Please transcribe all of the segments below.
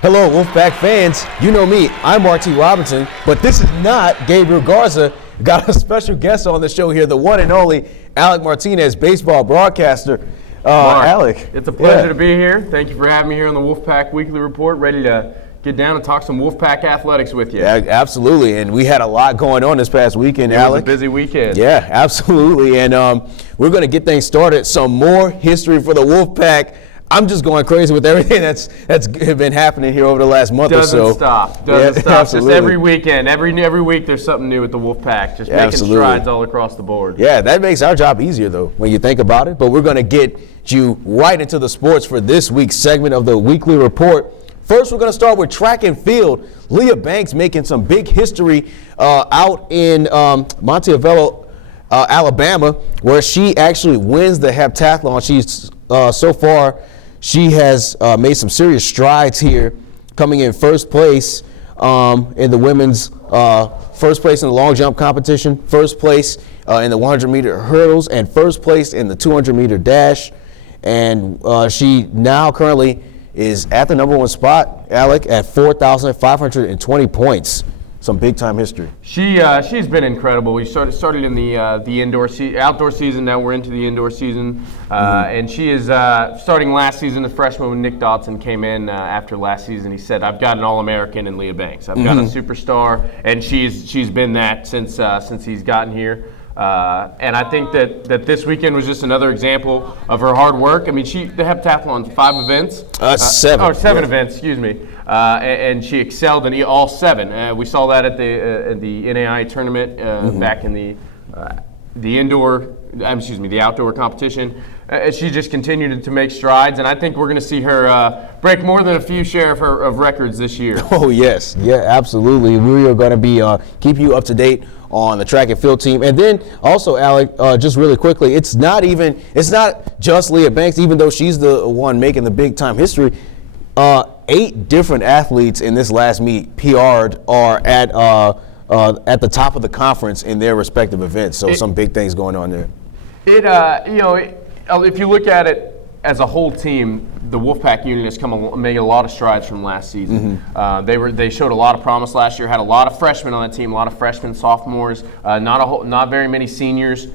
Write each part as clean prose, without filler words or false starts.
Hello, Wolfpack fans. You know me, I'm R.T. Robinson, but this is not Gabriel Garza. Got a special guest on the show here, the one and only Alec Martinez, baseball broadcaster. Alec. It's a pleasure to be here. Thank you for having me here on the Wolfpack Weekly Report, ready to get down and talk some Wolfpack athletics with you. Yeah, absolutely, and we had a lot going on this past weekend, Alec. It was a busy weekend. Yeah, absolutely, and we're going to get things started. Some more history for the Wolfpack. I'm just going crazy with everything that's been happening here over the last month or so. Doesn't stop. Just every weekend, every week there's something new with the Wolfpack. Just making strides all across the board. Yeah, that makes our job easier though when you think about it. But we're going to get you right into the sports for this week's segment of the Weekly Report. First, we're going to start with track and field. Leah Banks making some big history out in Montevallo, Alabama, where she actually wins the heptathlon. She's so far. She has made some serious strides here, coming in first place in the women's first place in the long jump competition, first place in the 100-meter hurdles, and first place in the 200-meter dash. And she now currently is at the number one spot, Alec, at 4,520 points. Some big-time history. She's been incredible. We started in the outdoor season. Now we're into the indoor season, and she is starting last season. The freshman when Nick Dotson came in after last season, he said, "I've got an All-American in Leah Banks. I've got a superstar," and she's been that since he's gotten here. And I think that this weekend was just another example of her hard work. I mean, the heptathlon's 5 events. Seven events, excuse me. And she excelled in all 7. We saw that at the NAI tournament back in the outdoor competition. She just continued to make strides, and I think we're going to see her break more than a few share of records this year. Oh yes, yeah, absolutely. We are going to be keep you up to date on the track and field team, and then also, Alec, just really quickly, it's not just Leah Banks, even though she's the one making the big time history. 8 different athletes in this last meet PR'd are at the top of the conference in their respective events. So some big things going on there. If you look at it as a whole team, the Wolfpack unit has made a lot of strides from last season. They showed a lot of promise last year. Had a lot of freshmen on that team, a lot of freshmen, sophomores, not very many seniors.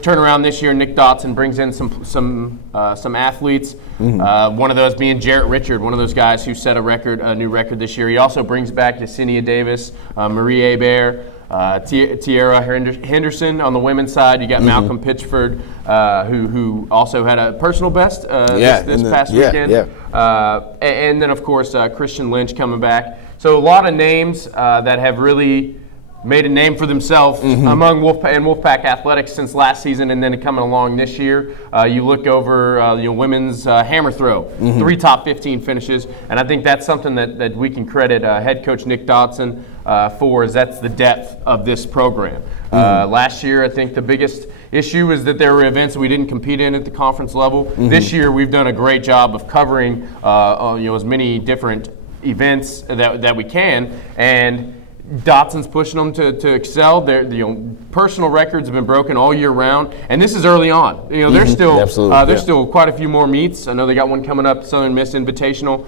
Turn around this year, Nick Dotson brings in some athletes. One of those being Jarrett Richard, one of those guys who set a new record this year. He also brings back Yesenia Davis, Marie Hebert, Tierra Henderson on the women's side. You got Malcolm Pitchford, who also had a personal best this past weekend. And then, of course, Christian Lynch coming back. So a lot of names that have really made a name for themselves among Wolfpack athletics since last season, and then coming along this year. You look over women's hammer throw, 3 top 15 finishes, and I think that's something that we can credit head coach Nick Dotson for, is that's the depth of this program. Last year, I think the biggest issue is that there were events that we didn't compete in at the conference level. This year, we've done a great job of covering as many different events that we can, and Dotson's pushing them to excel. Their personal records have been broken all year round, and this is early on. There's still quite a few more meets. I know they got one coming up, Southern Miss Invitational.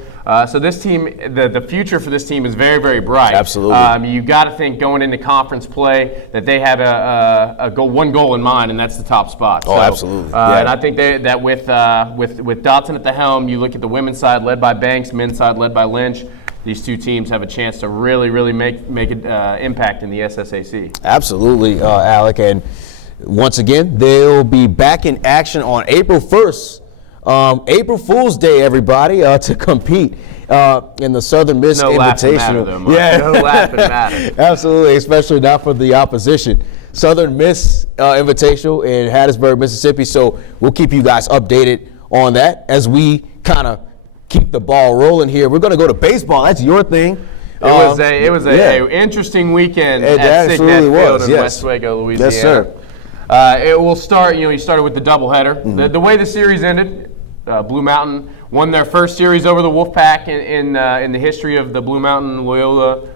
So this team, the future for this team is very, very bright. Absolutely. You got to think going into conference play that they have one goal in mind, and that's the top spot. Oh, absolutely. And I think that with Dotson at the helm, you look at the women's side led by Banks, men's side led by Lynch. These two teams have a chance to really, really make an impact in the SSAC. Absolutely, Alec. And once again, they'll be back in action on April 1st. April Fool's Day, everybody, to compete in the Southern Miss Invitational. No laughing matter. Absolutely, especially not for the opposition. Southern Miss Invitational in Hattiesburg, Mississippi. So we'll keep you guys updated on that as we kind of keep the ball rolling here. We're going to go to baseball. That's your thing. It was a interesting weekend at Signet Field in Westwego, Louisiana. Yes, sir. It will start. You started with the doubleheader. The way the series ended, Blue Mountain won their first series over the Wolfpack in the history of the Blue Mountain Loyola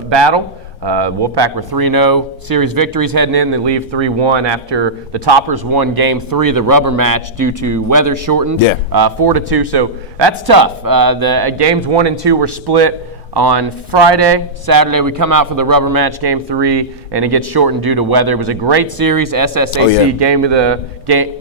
battle. Wolfpack were 3-0 series victories heading in. They leave 3-1 after the Toppers won Game 3 of the rubber match due to weather shortened, 4-2. So that's tough. The games 1 and 2 were split on Friday. Saturday, we come out for the rubber match, Game 3, and it gets shortened due to weather. It was a great series, SSAC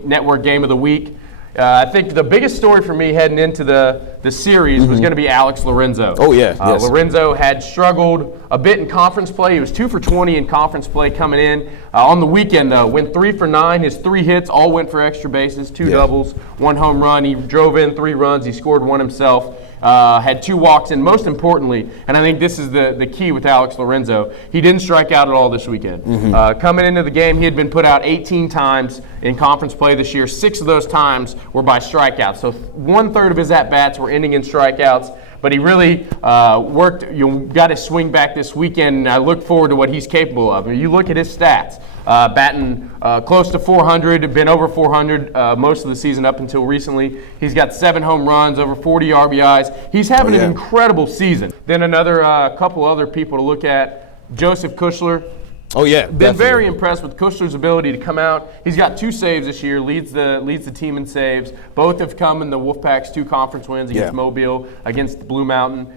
Network Game of the Week. I think the biggest story for me heading into the series was going to be Alex Lorenzo. Yes. Lorenzo had struggled a bit in conference play. He was 2 for 20 in conference play coming in. On the weekend, though, went 3 for 9. His 3 hits all went for extra bases, 2 doubles, 1 home run. He drove in 3 runs. He scored 1 himself. Had 2 walks, and most importantly, and I think this is the key with Alex Lorenzo, he didn't strike out at all this weekend. Coming into the game, he had been put out 18 times in conference play this year. 6 of those times were by strikeouts. So 1/3 of his at-bats were ending in strikeouts. But he really worked, got his swing back this weekend, and I look forward to what he's capable of. You look at his stats, batting close to 400, been over 400 most of the season up until recently. He's got 7 home runs, over 40 RBIs. He's having an incredible season. Then another couple other people to look at, Joseph Kushler. Been very impressed with Kushler's ability to come out. He's got 2 saves this year, leads the team in saves. Both have come in the Wolfpack's 2 conference wins against Mobile, against Blue Mountain.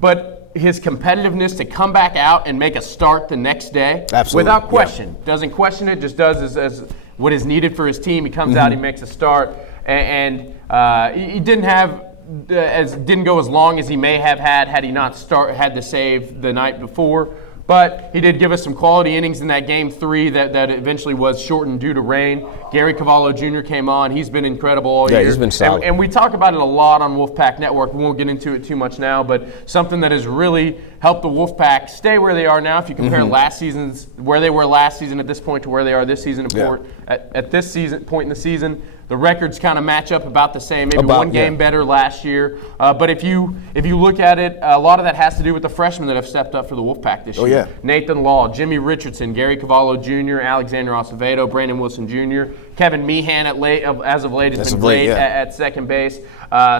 But his competitiveness to come back out and make a start the next day, without question, doesn't question it, just does as what is needed for his team. He comes out, he makes a start, and he didn't have didn't go as long as he may have had he not had the save the night before. But he did give us some quality innings in that Game 3 that eventually was shortened due to rain. Gary Cavallo Jr. came on. He's been incredible all year. Yeah, he's been solid. And we talk about it a lot on Wolfpack Network. We won't get into it too much now, but something that has really helped the Wolfpack stay where they are now. If you compare last season's, where they were last season at this point to where they are this season, at this point in the season, the records kind of match up about the same, maybe one game better last year. But if you look at it, a lot of that has to do with the freshmen that have stepped up for the Wolfpack this year. Nathan Law, Jimmy Richardson, Gary Cavallo Jr., Alexander Acevedo, Brandon Wilson Jr., Kevin Meehan as of late has been great at second base.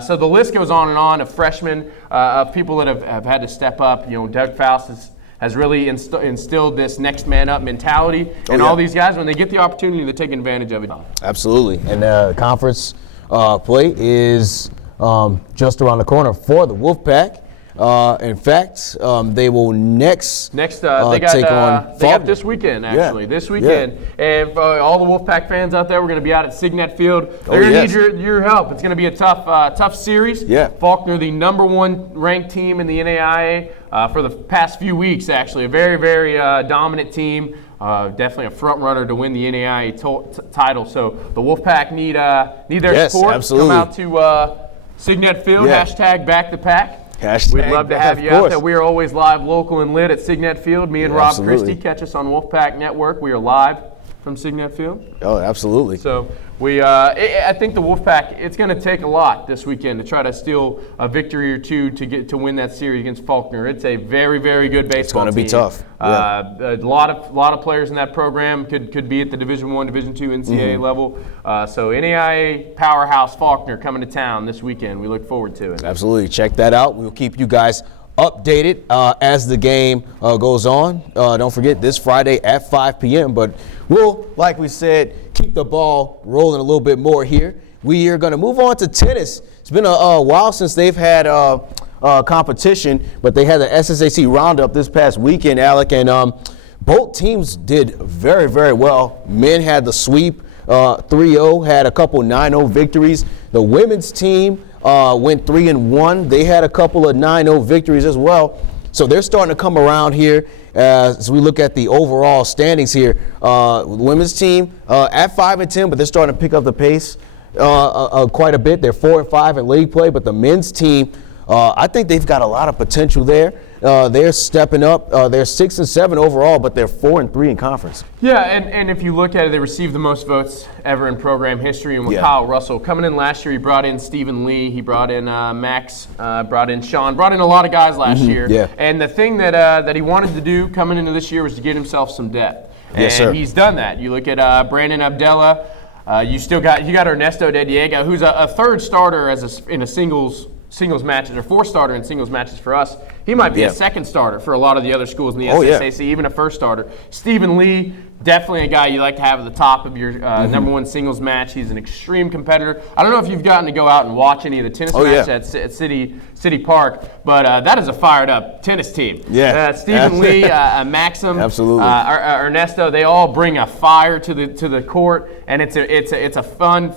So the list goes on and on of freshmen, of people that have had to step up. Doug Faust has really instilled this next man up mentality, and all these guys, when they get the opportunity, they're taking advantage of it. Absolutely, and conference play is just around the corner for the Wolfpack. In fact, they will next take on Faulkner. They got this weekend, actually. This weekend. And for all the Wolfpack fans out there, we're going to be out at Signet Field. They're going to need your help. It's going to be a tough series. Faulkner, the #1 ranked team in the NAIA for the past few weeks, actually. A very, very dominant team. Definitely a front runner to win the NAIA title. So the Wolfpack need their support. Absolutely. Come out to Signet Field, #BackThePack. We'd love to have you out there. We are always live, local, and lit at Signet Field. Me and Rob Christie catch us on Wolfpack Network. We are live from Signet Field. Oh, absolutely. So I think the Wolfpack, it's going to take a lot this weekend to try to steal a victory or two to win that series against Faulkner. It's a very, very good baseball team. It's going to be tough. A lot of players in that program could be at the Division I, Division II NCAA level. So NAIA powerhouse Faulkner coming to town this weekend. We look forward to it. Absolutely. Check that out. We'll keep you guys updated as the game goes on. Don't forget, this Friday at 5 p.m. But we'll, like we said, keep the ball rolling a little bit more here. We are going to move on to tennis. It's been a while since they've had competition, but they had the SSAC Roundup this past weekend, Alec, and both teams did very, very well. Men had the sweep, 3-0, had a couple 9-0 victories. The women's team went 3-1. They had a couple of 9-0 victories as well. So they're starting to come around here as we look at the overall standings here. The women's team at 5-10, but they're starting to pick up the pace quite a bit. They're 4-5 in league play, but the men's team, I think they've got a lot of potential there. They're stepping up. They're 6-7 overall, but they're 4-3 in conference. Yeah, and if you look at it, they received the most votes ever in program history. And with Kyle Russell coming in last year, he brought in Stephen Lee, he brought in Max, brought in Sean, brought in a lot of guys last year. Yeah. And the thing that he wanted to do coming into this year was to get himself some depth. And he's done that. You look at Brandon Abdella. You got Ernesto De Diego, who's a third starter in a singles singles matches or 4-starter in singles matches for us. He might be a second starter for a lot of the other schools in the SSAC, even a first starter. Stephen Lee, definitely a guy you like to have at the top of your number one singles match. He's an extreme competitor. I don't know if you've gotten to go out and watch any of the tennis matches at City Park, but that is a fired-up tennis team. Yeah. Stephen Lee, Maxim, Ernesto, they all bring a fire to the court, and it's a fun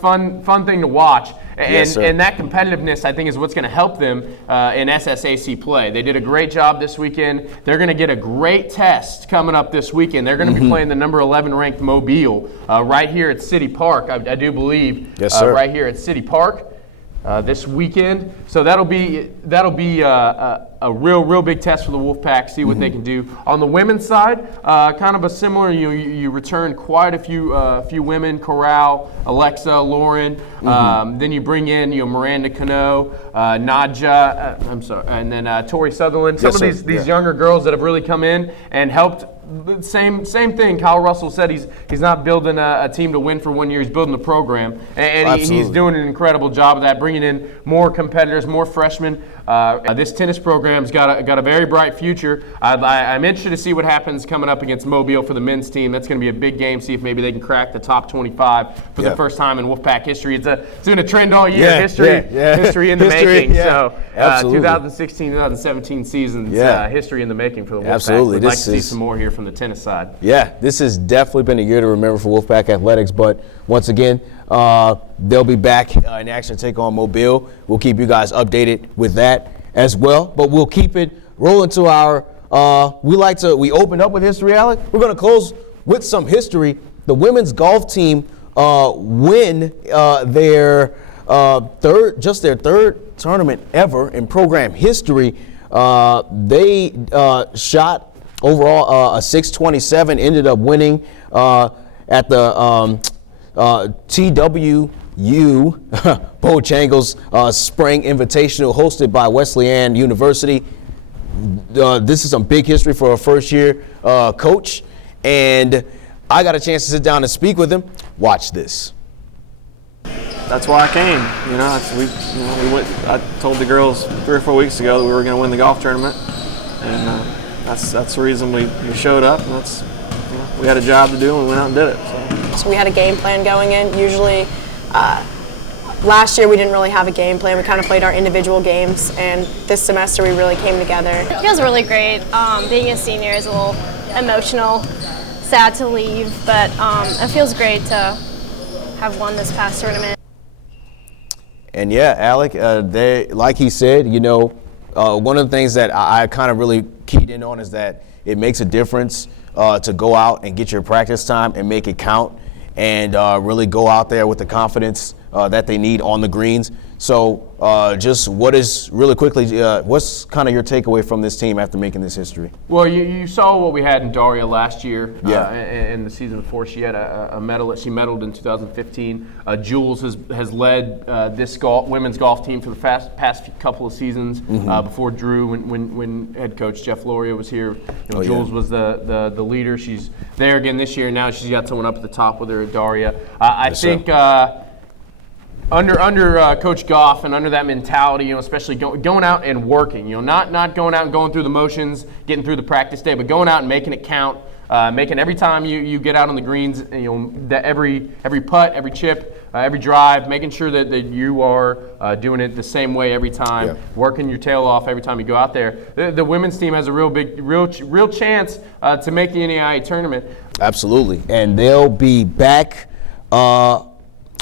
thing to watch. And that competitiveness, I think, is what's going to help them in SSAC play. They did a great job this weekend. They're going to get a great test coming up this weekend. They're going to be playing the number 11 ranked Mobile right here at City Park, I do believe. Yes, sir. Right here at City Park this weekend. So that'll be a real big test for the Wolfpack. See what they can do. On the women's side, kind of a similar. You return quite a few women: Corral, Alexa, Lauren. Then you bring in Miranda Cano, Nadja. I'm sorry, and then Tori Sutherland. Some of these younger girls that have really come in and helped. Same thing. Kyle Russell said he's not building a team to win for 1 year. He's building a program, and he's doing an incredible job of that, bringing in more competitors, more freshmen. This tennis program's got a very bright future. I'm interested to see what happens coming up against Mobile for the men's team. That's going to be a big game. See if maybe they can crack the top 25 for the first time in Wolfpack history. It's been a trend all year. History in the making. So 2016-2017 seasons history in the making for the Wolfpack. Absolutely. We'd like to see some more here from the tennis side. Yeah, this has definitely been a year to remember for Wolfpack Athletics. But once again, they'll be back in action to take on Mobile. We'll keep you guys updated with that as well. But we'll keep it rolling to our we opened up with history, Alec. We're going to close with some history. The women's golf team win their third tournament ever in program history. They shot overall a 627, ended up winning at the TWU Bojangles Spring Invitational hosted by Wesleyan University. This is some big history for a first-year coach, and I got a chance to sit down and speak with him. Watch this. That's why I came. We went. I told the girls 3 or 4 weeks ago that we were going to win the golf tournament, and that's the reason we showed up. And we had a job to do, and we went out and did it. So we had a game plan going in. Usually, last year we didn't really have a game plan. We kind of played our individual games, and this semester we really came together. It feels really great. Being a senior is a little emotional, sad to leave, but it feels great to have won this past tournament. And yeah, Alec, like he said, one of the things that I kind of really keyed in on is that it makes a difference to go out and get your practice time and make it count, and really go out there with the confidence that they need on the greens. So just what's kind of your takeaway from this team after making this history? Well, you saw what we had in Daria last year. In the season before. She had a medal. She medaled in 2015. Jules has led this women's golf team for the past couple of seasons. Before Drew, when head coach Jeff Loria was here, Jules was the leader. She's there again this year. Now she's got someone up at the top with her at Daria. I think. Under Coach Goff and under that mentality, especially going out and working, not going out and going through the motions, getting through the practice day, but going out and making it count, making every time you get out on the greens, that every putt, every chip, every drive, making sure that you are doing it the same way every time, working your tail off every time you go out there. The women's team has a real chance to make the NAIA tournament. Absolutely, and they'll be back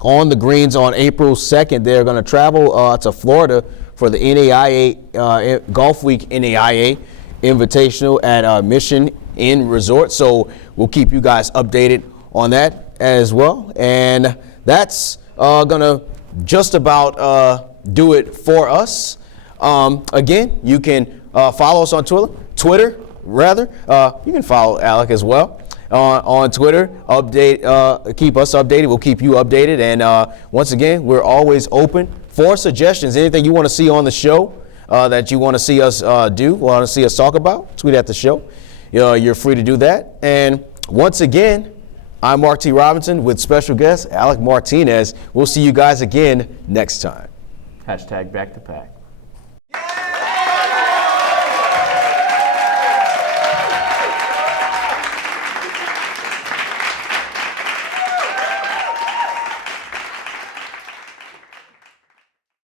on the greens on April 2nd. They're going to travel to Florida for the NAIA Golf Week NAIA Invitational at Mission Inn Resort. So we'll keep you guys updated on that as well. And that's going to just about do it for us. Again, you can follow us on Twitter. You can follow Alec as well. On Twitter, keep us updated. We'll keep you updated. And once again, we're always open for suggestions. Anything you want to see on the show that you want to see us want to see us talk about, tweet at the show. You're free to do that. And once again, I'm Mark T. Robinson with special guest Alec Martinez. We'll see you guys again next time. #BackToPack.